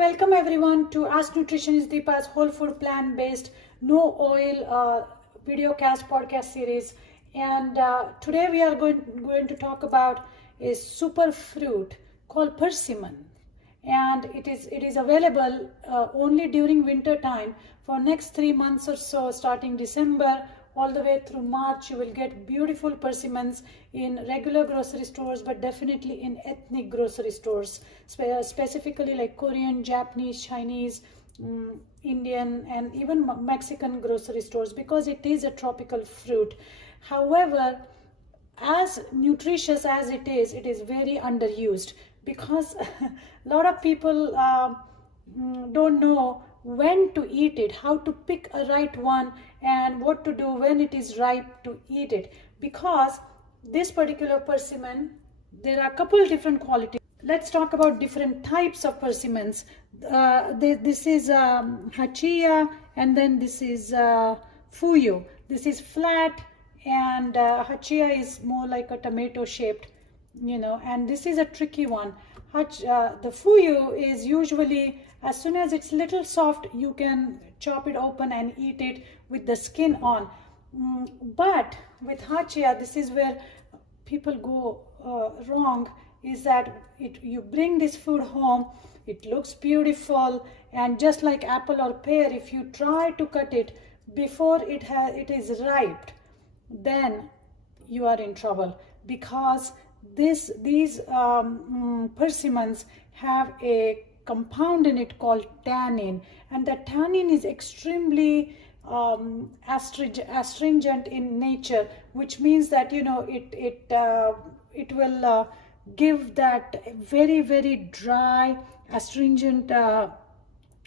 welcome everyone to Ask Nutritionist Deepa's whole food plant-based, no oil videocast podcast series. And today we are going to talk about a super fruit called persimmon. And it is available only during winter time for next 3 months or so, starting December all the way through March. You will get beautiful persimmons in regular grocery stores, but definitely in ethnic grocery stores, specifically like Korean, Japanese, Chinese, Indian, and even Mexican grocery stores, because it is a tropical fruit. However, as nutritious as it is very underused, because a lot of people don't know when to eat it, how to pick a right one, and what to do when it is ripe to eat it. Because this particular persimmon, there are a couple different qualities. Let's talk about different types of persimmons. This is hachia, and then this is fuyu. This is flat, and hachia is more like a tomato shaped, and this is a tricky one. The fuyu is usually, as soon as it's little soft, you can chop it open and eat it with the skin on. But with hachia, this is where people go wrong, is that you bring this food home, it looks beautiful, and just like apple or pear, if you try to cut it before it is ripe, then you are in trouble, because these persimmons have a compound in it called tannin, and the tannin is extremely astringent in nature, which means that it will give that very, very dry astringent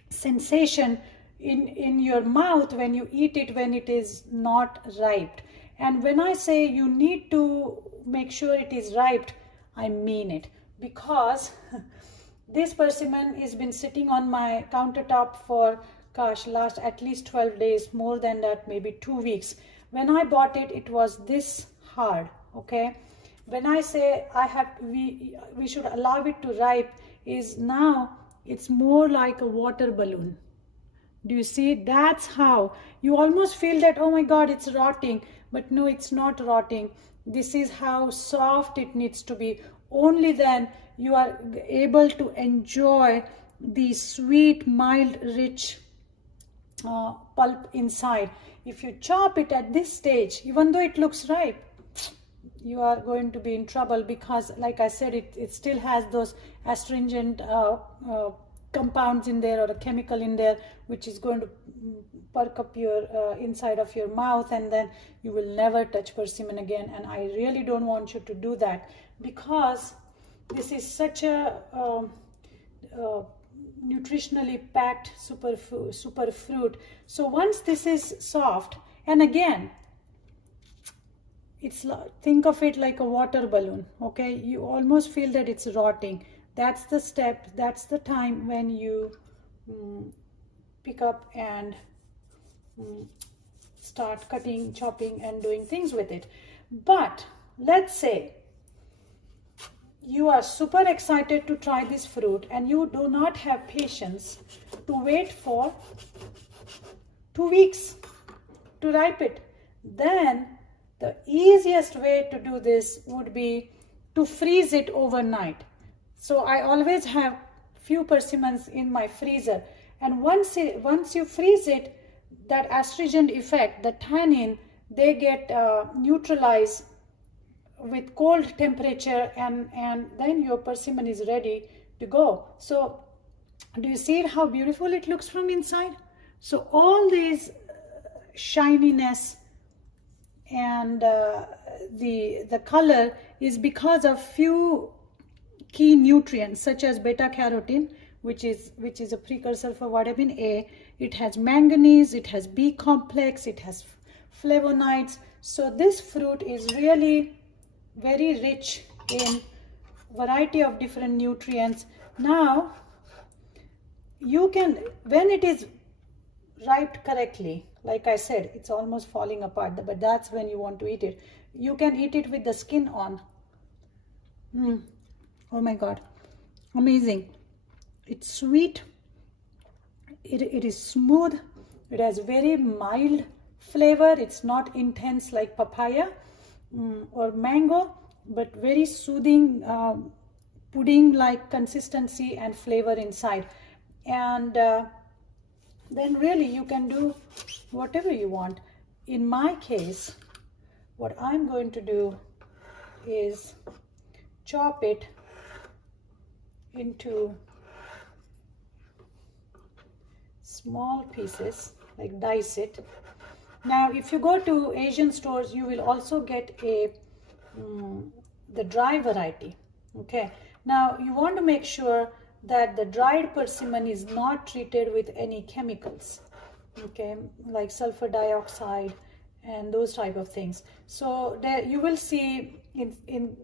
sensation in your mouth when you eat it, when it is not ripe. And when I say you need to make sure it is ripe, I mean it, because this persimmon has been sitting on my countertop for last at least 12 days, more than that, maybe 2 weeks. When I bought it, it was this hard. Okay, when I say we should allow it to ripe, is now it's more like a water balloon. Do you see? That's how you almost feel that, oh my god, it's rotting. But no, it's not rotting. This is how soft it needs to be. Only then you are able to enjoy the sweet, mild, rich pulp inside. If you chop it at this stage, even though it looks ripe, you are going to be in trouble, because like I said, it still has those astringent compounds in there, or a chemical in there, which is going to perk up your inside of your mouth, and then you will never touch persimmon again. And I really don't want you to do that, because this is such a nutritionally packed super fruit. So once this is soft, and again, think of it like a water balloon. Okay, you almost feel that it's rotting. That's the step, that's the time when you pick up and start cutting, chopping, and doing things with it. But let's say you are super excited to try this fruit, and you do not have patience to wait for 2 weeks to ripe it. Then the easiest way to do this would be to freeze it overnight. So I always have few persimmons in my freezer, and once you freeze it, that astringent effect, the tannin, they get neutralized with cold temperature, and then your persimmon is ready to go. So do you see how beautiful it looks from inside? So all these shininess and the color is because of few key nutrients, such as beta-carotene, which is a precursor for vitamin A. It has manganese, it has B complex, it has flavonoids. So this fruit is really very rich in variety of different nutrients. Now you can, when it is ripe correctly, like I said, it's almost falling apart, but that's when you want to eat it. You can eat it with the skin on. Oh my god, amazing. It's sweet, it is smooth. It has very mild flavor. It's not intense like papaya or mango, but very soothing pudding like consistency and flavor inside. And then really you can do whatever you want. In my case, what I'm going to do is chop it into small pieces, like dice it. Now if you go to Asian stores, you will also get the dry variety. Okay, now you want to make sure that the dried persimmon is not treated with any chemicals, okay, like sulfur dioxide and those type of things. So there you will see in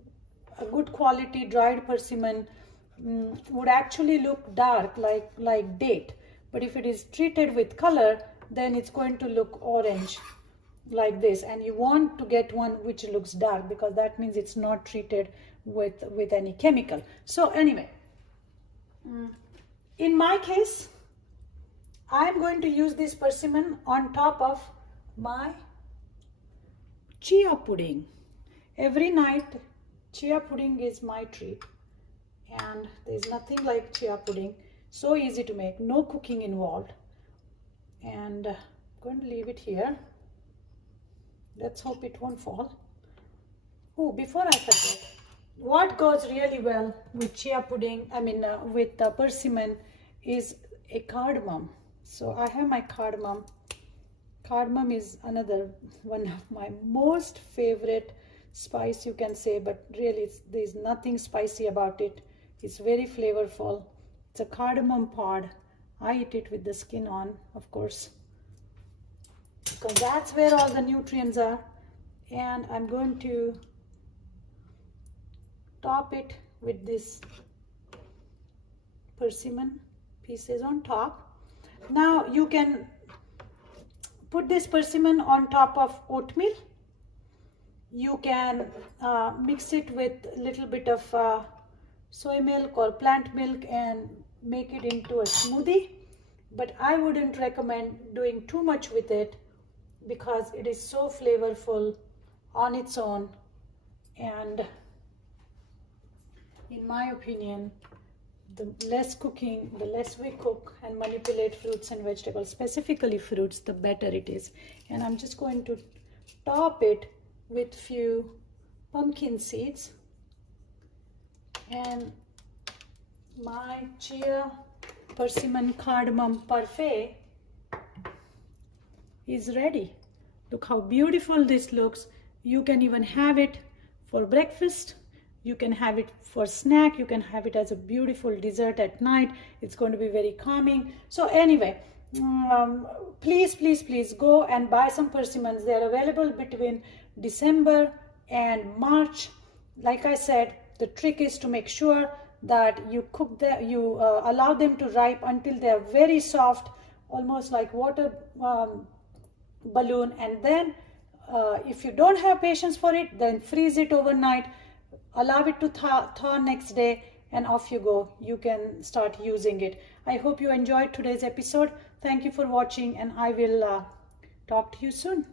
a good quality dried persimmon would actually look dark like date, but if it is treated with color, then it's going to look orange like this, and you want to get one which looks dark because that means it's not treated with any chemical. So anyway, in my case, I'm going to use this persimmon on top of my chia pudding. Every night chia pudding is my treat, and there's nothing like chia pudding. So easy to make, no cooking involved. And I'm going to leave it here. Let's hope it won't fall. Oh, before I forget, what goes really well with chia pudding, with persimmon, is a cardamom. So I have my cardamom. Cardamom is another one of my most favorite spice, you can say, but really there's nothing spicy about it. It's very flavorful. It's a cardamom pod. I eat it with the skin on, of course, because that's where all the nutrients are. And I'm going to top it with this persimmon pieces on top. Now you can put this persimmon on top of oatmeal. You can mix it with a little bit of soy milk or plant milk and make it into a smoothie, but I wouldn't recommend doing too much with it because it is so flavorful on its own. And in my opinion, the less cooking, the less we cook and manipulate fruits and vegetables, specifically fruits, the better it is. And I'm just going to top it with few pumpkin seeds, and my chia persimmon cardamom parfait is ready. Look how beautiful this looks. You can even have it for breakfast. You can have it for snack. You can have it as a beautiful dessert at night. It's going to be very calming. So anyway, please go and buy some persimmons. They are available between December and March. Like I said, the trick is to make sure that you cook them, you allow them to ripe until they are very soft, almost like water balloon. And then if you don't have patience for it, then freeze it overnight, allow it to thaw next day, and off you go. You can start using it. I hope you enjoyed today's episode. Thank you for watching, and I will talk to you soon.